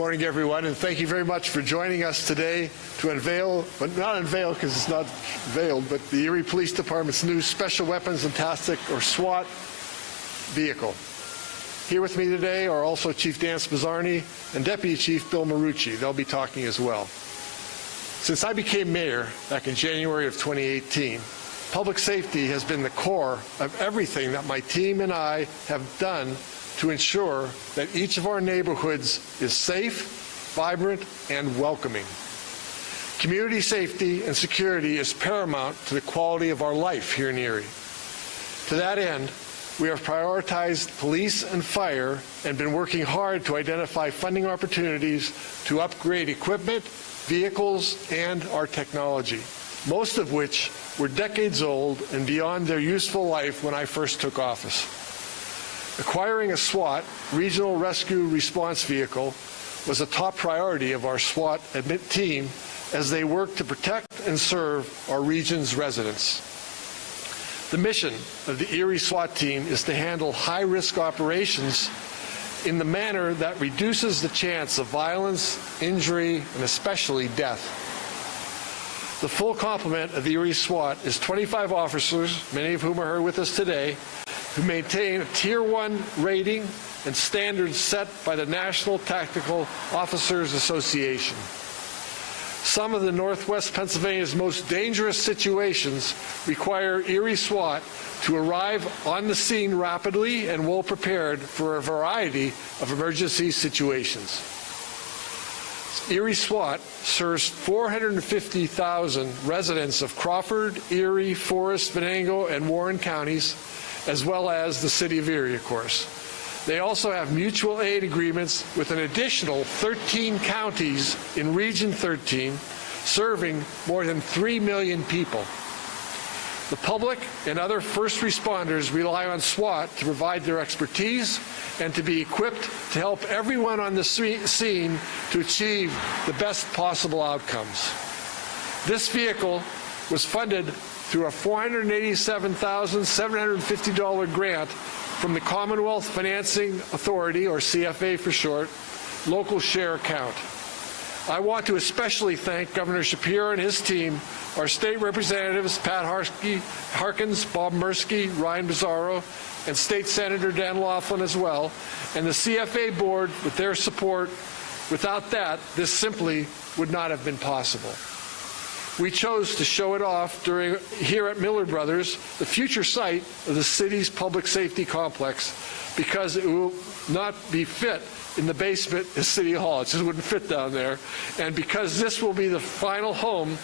morning, everyone, and thank you very much for joining us today to unveil, but not unveil because it's not veiled, but the Erie Police Department's new Special Weapons and Tactics, or SWAT, vehicle. Here with me today are also Chief Dan Spizzarni and Deputy Chief Bill Marucci. They'll be talking as well. Since I became mayor back in January of 2018, public safety has been the core of everything that my team and I have done to ensure that each of our neighborhoods is safe, vibrant, and welcoming. Community safety and security is paramount to the quality of our life here in Erie. To that end, we have prioritized police and fire and been working hard to identify funding opportunities to upgrade equipment, vehicles, and our technology, most of which were decades old and beyond their useful life when I first took office. Acquiring a SWAT, Regional Rescue Response Vehicle, was a top priority of our SWAT team as they work to protect and serve our region's residents. The mission of the Erie SWAT team is to handle high-risk operations in the manner that reduces the chance of violence, injury, and especially death. The full complement of the Erie SWAT is 25 officers, many of whom are here with us today, who maintain a Tier 1 rating and standards set by the National Tactical Officers Association. Some of the Northwest Pennsylvania's most dangerous situations require Erie SWAT to arrive on the scene rapidly and well prepared for a variety of emergency situations. Erie SWAT serves 450,000 residents of Crawford, Erie, Forest, Venango, and Warren counties, as well as the city of Erie, of course. They also have mutual aid agreements with an additional 13 counties in Region 13, serving more than 3 million people. The public and other first responders rely on SWAT to provide their expertise and to be equipped to help everyone on the scene to achieve the best possible outcomes. This vehicle was funded through a $487,750 grant from the Commonwealth Financing Authority, or CFA for short, local share account. I want to especially thank Governor Shapiro and his team, our state representatives Pat Harkins, Bob Mursky, Ryan Bizzarro, and State Senator Dan Laughlin as well, and the CFA board with their support. Without that, this simply would not have been possible. We chose to show it off here at Miller Brothers, the future site of the city's public safety complex, because it will not be fit in the basement of City Hall. It just wouldn't fit down there. And because this will be the final home,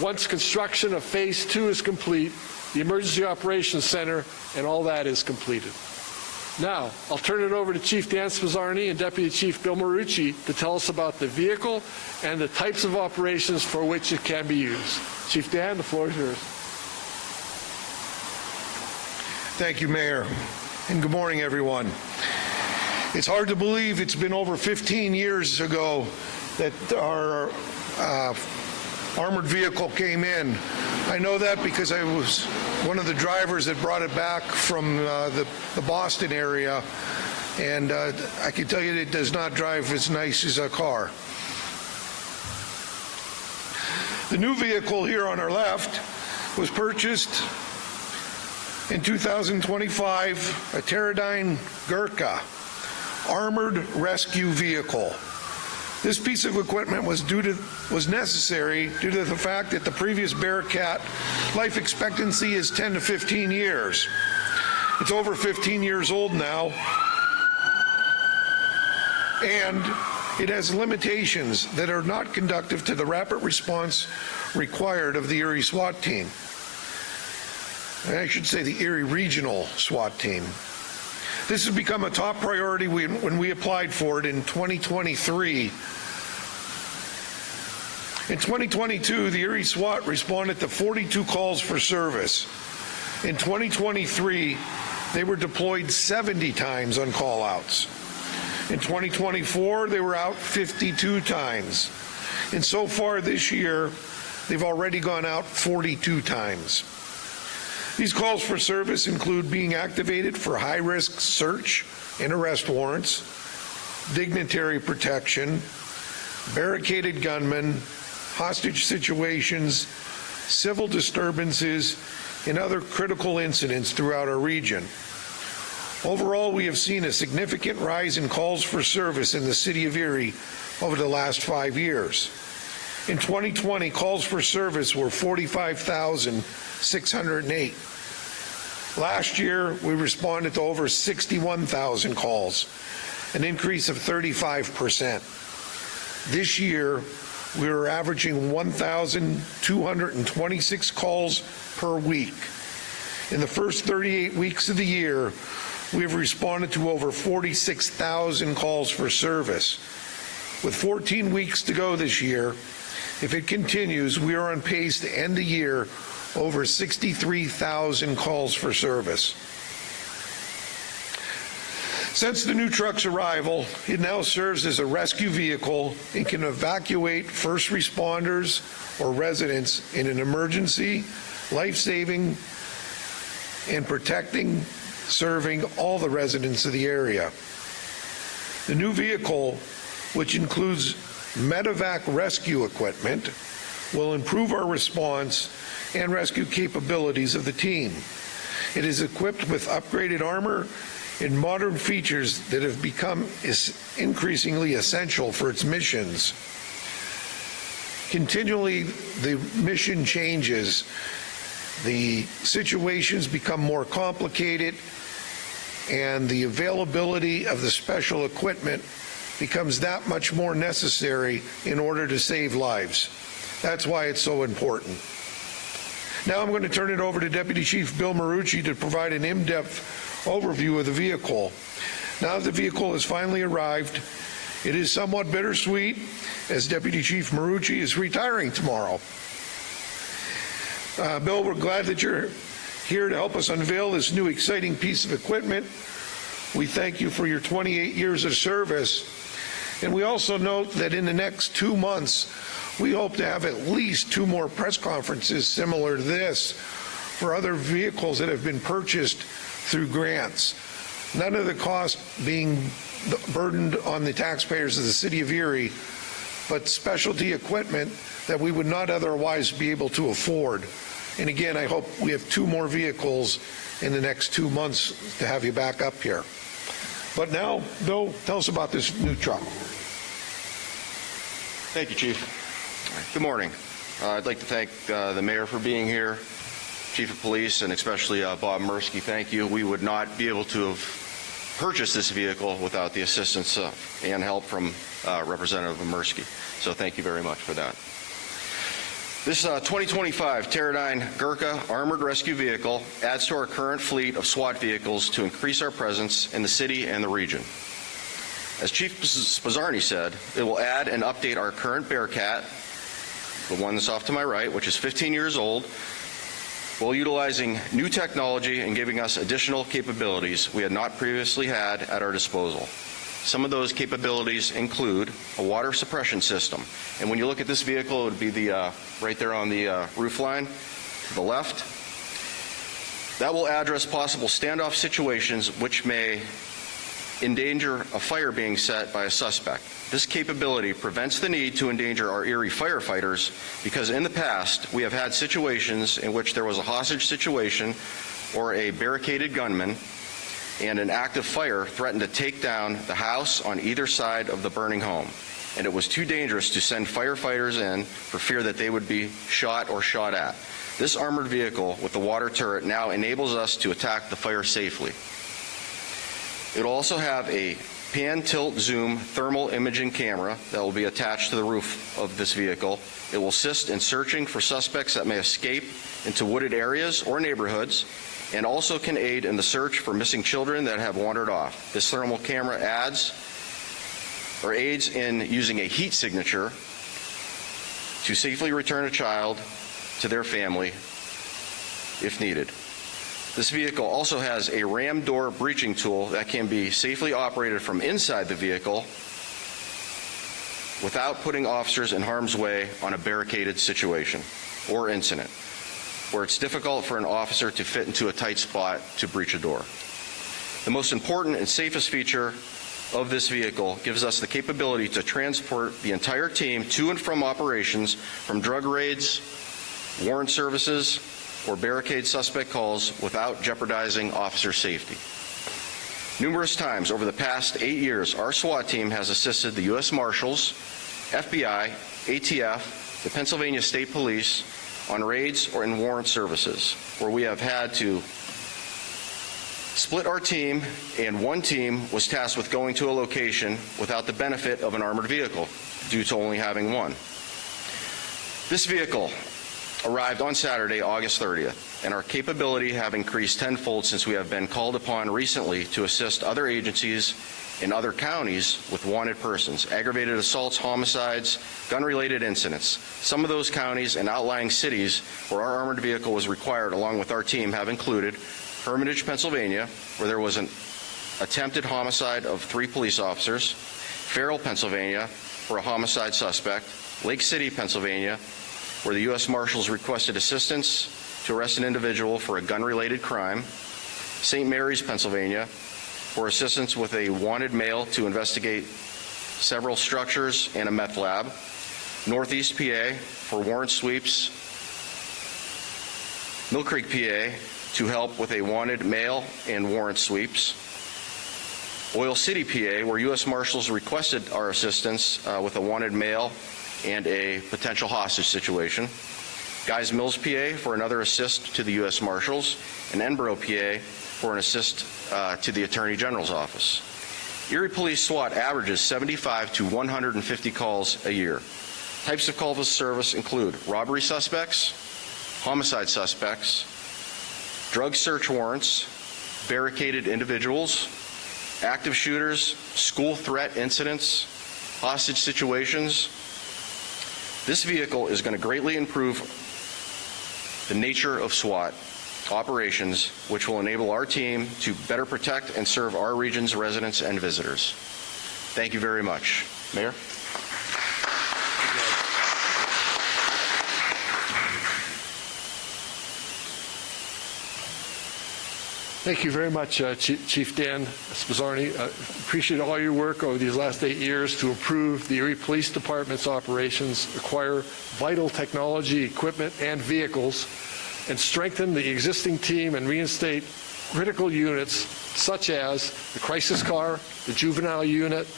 once construction of Phase 2 is complete, the Emergency Operations Center, and all that is completed. Now, I'll turn it over to Chief Dan Spizzarni and Deputy Chief Bill Marucci to tell us about the vehicle and the types of operations for which it can be used. Chief Dan, the floor is yours. Thank you, Mayor, and good morning, everyone. It's hard to believe it's been over 15 years ago that our armored vehicle came in. I know that because I was one of the drivers that brought it back from the Boston area, and I can tell you that it does not drive as nice as a car. The new vehicle here on our left was purchased in 2025, a Teradyne Gurkha armored rescue vehicle. This piece of equipment was necessary due to the fact that the previous Bearcat life expectancy is 10 to 15 years. It's over 15 years old now, and it has limitations that are not conducive to the rapid response required of the Erie SWAT team. And I should say the Erie Regional SWAT team. This has become a top priority when we applied for it in 2023. In 2022, the Erie SWAT responded to 42 calls for service. In 2023, they were deployed 70 times on call-outs. In 2024, they were out 52 times. And so far this year, they've already gone out 42 times. These calls for service include being activated for high-risk search and arrest warrants, dignitary protection, barricaded gunmen, hostage situations, civil disturbances, and other critical incidents throughout our region. Overall, we have seen a significant rise in calls for service in the city of Erie over the last 5 years. In 2020, calls for service were 45,608. Last year, we responded to over 61,000 calls, an increase of 35%. This year, we are averaging 1,226 calls per week. In the first 38 weeks of the year, we have responded to over 46,000 calls for service. With 14 weeks to go this year, if it continues, we are on pace to end the year over 63,000 calls for service. Since the new truck's arrival, it now serves as a rescue vehicle and can evacuate first responders or residents in an emergency, life-saving, and protecting, serving all the residents of the area. The new vehicle, which includes medevac rescue equipment, will improve our response and rescue capabilities of the team. It is equipped with upgraded armor and modern features that have become increasingly essential for its missions. Continually, the mission changes. The situations become more complicated, and the availability of the special equipment becomes that much more necessary in order to save lives. That's why it's so important. Now I'm going to turn it over to Deputy Chief Bill Marucci to provide an in-depth overview of the vehicle. Now that the vehicle has finally arrived, it is somewhat bittersweet as Deputy Chief Marucci is retiring tomorrow. Bill, we're glad that you're here to help us unveil this new exciting piece of equipment. We thank you for your 28 years of service, and we also note that in the next 2 months, we hope to have at least 2 more press conferences similar to this for other vehicles that have been purchased through grants. None of the cost being burdened on the taxpayers of the city of Erie, but specialty equipment that we would not otherwise be able to afford. And again, I hope we have 2 more vehicles in the next 2 months to have you back up here. But now, Bill, tell us about this new truck. Thank you, Chief. Good morning. I'd like to thank the Mayor for being here, Chief of Police, and especially Bob Mursky. Thank you. We would not be able to have purchased this vehicle without the assistance and help from Representative Mursky. So thank you very much for that. This 2025 Teradyne Gurkha Armored Rescue Vehicle adds to our current fleet of SWAT vehicles to increase our presence in the city and the region. As Chief Spazzarni said, it will add and update our current Bearcat, the one that's off to my right, which is 15 years old, while utilizing new technology and giving us additional capabilities we had not previously had at our disposal. Some of those capabilities include a water suppression system. And when you look at this vehicle, it would be the right there on the roof line to the left. That will address possible standoff situations which may endanger a fire being set by a suspect. This capability prevents the need to endanger our Erie firefighters because in the past we have had situations in which there was a hostage situation or a barricaded gunman and an active fire threatened to take down the house on either side of the burning home. And it was too dangerous to send firefighters in for fear that they would be shot or shot at. This armored vehicle with the water turret now enables us to attack the fire safely. It will also have a pan, tilt, zoom thermal imaging camera that will be attached to the roof of this vehicle. It will assist in searching for suspects that may escape into wooded areas or neighborhoods, and also can aid in the search for missing children that have wandered off. This thermal camera aids in using a heat signature to safely return a child to their family if needed. This vehicle also has a ram door breaching tool that can be safely operated from inside the vehicle without putting officers in harm's way on a barricaded situation or incident where it's difficult for an officer to fit into a tight spot to breach a door. The most important and safest feature of this vehicle gives us the capability to transport the entire team to and from operations, from drug raids, warrant services, or barricade suspect calls without jeopardizing officer safety. Numerous times over the past 8 years, our SWAT team has assisted the U.S. Marshals, FBI, ATF, the Pennsylvania State Police on raids or in warrant services, where we have had to split our team, and one team was tasked with going to a location without the benefit of an armored vehicle due to only having one. This vehicle arrived on Saturday, August 30th, and our capability have increased tenfold since we have been called upon recently to assist other agencies in other counties with wanted persons, aggravated assaults, homicides, gun-related incidents. Some of those counties and outlying cities where our armored vehicle was required along with our team have included Hermitage, Pennsylvania, where there was an attempted homicide of 3 police officers, Farrell, Pennsylvania, for a homicide suspect, Lake City, Pennsylvania, where the U.S. Marshals requested assistance to arrest an individual for a gun-related crime, St. Mary's, Pennsylvania, for assistance with a wanted male to investigate several structures and a meth lab, Northeast PA for warrant sweeps, Mill Creek, PA to help with a wanted male and warrant sweeps, Oil City, PA, where U.S. Marshals requested our assistance with a wanted male and a potential hostage situation, Guys Mills, PA for another assist to the U.S. Marshals, and Enborough, PA for an assist to the Attorney General's office. Erie Police SWAT averages 75 to 150 calls a year. Types of calls of service include robbery suspects, homicide suspects, drug search warrants, barricaded individuals, active shooters, school threat incidents, hostage situations. This vehicle is going to greatly improve the nature of SWAT operations, which will enable our team to better protect and serve our region's residents and visitors. Thank you very much. Mayor? Thank you very much, Chief Dan Spizzarni. Appreciate all your work over these last 8 years to improve the Erie Police Department's operations, acquire vital technology, equipment, and vehicles, and strengthen the existing team and reinstate critical units such as the crisis car, the juvenile unit,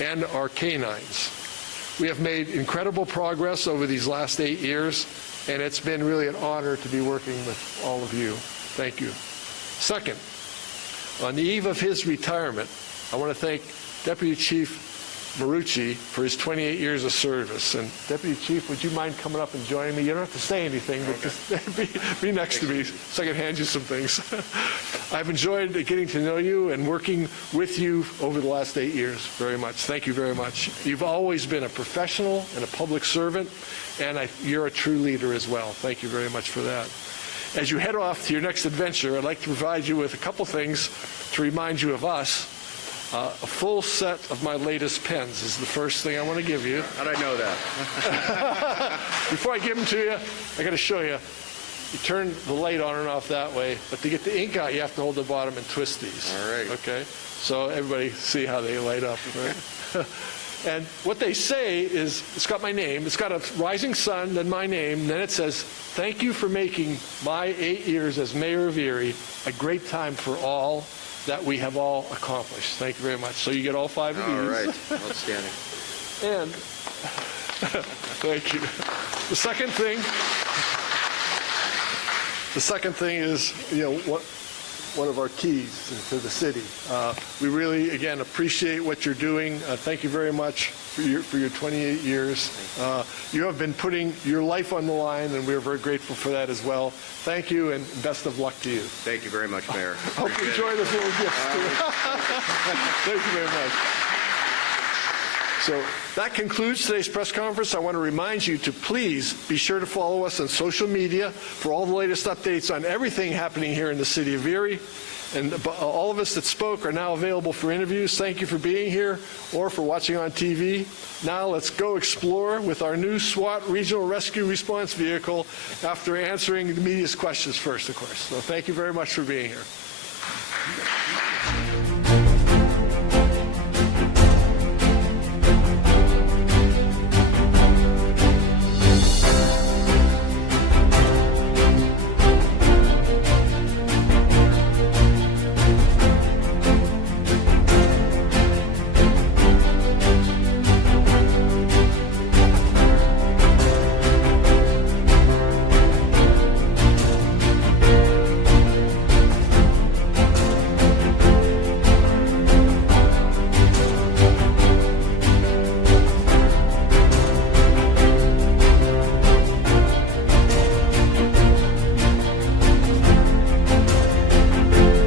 and our canines. We have made incredible progress over these last 8 years, and it's been really an honor to be working with all of you. Thank you. Second, on the eve of his retirement, I want to thank Deputy Chief Marucci for his 28 years of service. And Deputy Chief, would you mind coming up and joining me? You don't have to say anything, but just be next to me so I can hand you some things. I've enjoyed getting to know you and working with you over the last 8 years very much. Thank you very much. You've always been a professional and a public servant, and you're a true leader as well. Thank you very much for that. As you head off to your next adventure, I'd like to provide you with a couple things to remind you of us. A full set of my latest pens is the first thing I want to give you. How'd I know that? Before I give them to you, I got to show you. You turn the light on and off that way, but to get the ink out, you have to hold the bottom and twist these. All right. Okay? So everybody see how they light up, right? And what they say is, it's got my name, it's got a rising sun, then my name, then it says, "Thank you for making my 8 years as mayor of Erie a great time for all that we have all accomplished." Thank you very much. So you get all 5 of these. All right. Outstanding. And, thank you. The second thing is, one of our keys to the city. We really, again, appreciate what you're doing. Thank you very much for your 28 years. You have been putting your life on the line, and we're very grateful for that as well. Thank you, and best of luck to you. Thank you very much, Mayor. Hope you enjoy this little gift, too. Thank you very much. So that concludes today's press conference. I want to remind you to please be sure to follow us on social media for all the latest updates on everything happening here in the city of Erie. And all of us that spoke are now available for interviews. Thank you for being here or for watching on TV. Now let's go explore with our new SWAT Regional Rescue Response Vehicle after answering the media's questions first, of course. So thank you very much for being here.